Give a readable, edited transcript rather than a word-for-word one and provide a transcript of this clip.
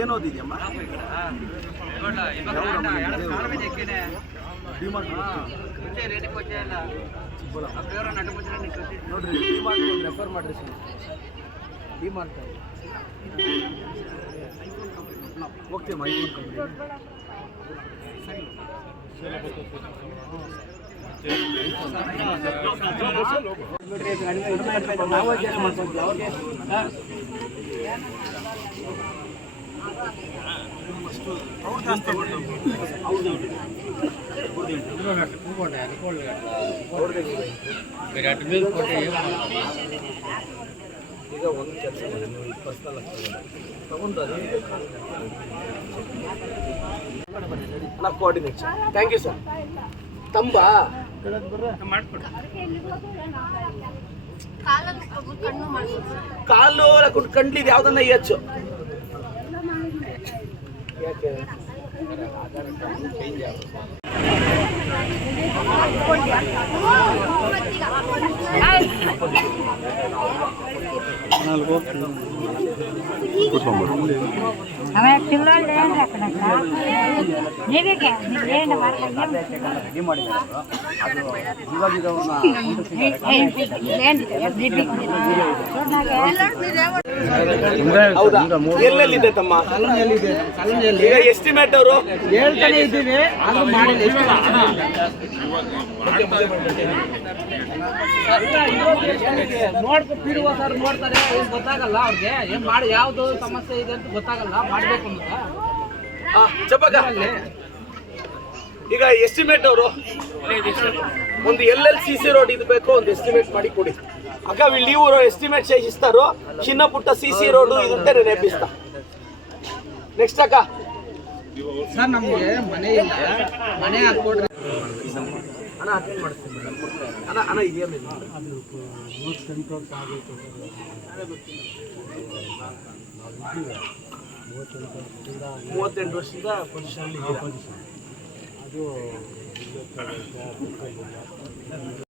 ಏನು ಓದಿದ್ಯಮ್ಮ? ನೋಡ್ರಿ ಡಿಮಾರ್ಟ್ ರೆಫರ್ ಮಾಡ್ರಿ ಸರ್. ಡಿಮಾರ್ಟ್ ಹೋಗ್ತೀವಿ ಐಫೋನ್ ಈಗ ಒಂದು ಕೆಲಸ ಮಾಡಿ, ನೀವು ಪರ್ಸನಲ್ ತಗೊಂಡು ಕೋಆರ್ಡಿನೇಷನ್. Thank you sir. ತಂಬ ಕಾಲು ಕಂಡ್ಲಿದ್ದು ಯಾವ್ದನ್ನ ಹೆಚ್ಚು ಯಾಕೆ ಎಲ್ಲೆಲ್ಲಿದೆ ತಮ್ಮ? ಎಸ್ಟಿಮೇಟ್ ಅವರು ಹೇಳ್ತಾನೆ ಇದ್ದೀವಿ, ನೋಡ್ಬಿಡುವ ಸರ್. ನೋಡ್ತಾರೆ, ಗೊತ್ತಾಗಲ್ಲ ಅವ್ರಿಗೆ ಏನ್ ಮಾಡಿ ಯಾವ್ದು ಸಮಸ್ಯೆ ಇದೆ ಅಂತ ಗೊತ್ತಾಗಲ್ಲ, ಮಾಡ್ಬೇಕು ಅಂತ. ಈಗ ಎಸ್ಟಿಮೇಟ್ ಅವರು ಒಂದು LLCC ರೋಡ್ ಇದು ಬೇಕು, ಒಂದು ಎಸ್ಟಿಮೇಟ್ ಮಾಡಿ ಕೊಡಿ ಅಕ್ಕ. వీళ్ళు ఊరు ఎస్టిమేట్ చేసి ఇస్తారు, చిన్న పుట్ట CC రోడ్ ఇది ఉంటే నేను వేపిస్తా. నెక్స్ట్ అక్క ಸರ್ ನಮಗೆ ಮನೆ ಇಲ್ಲ, ಮನೆ ಹಾಕ್ಕೊಡ್ರಿ ಅಣ್ಣ. ಅಟೆಂಡ್ ಮಾಡ್ತೀನಿ ಅಣ್ಣ. ಅಣ್ಣ ಇದೆಯಾ ಮೇಲೆ 38 ವರ್ಷದಿಂದ ಪೊಸಿಷನ್ ಅದು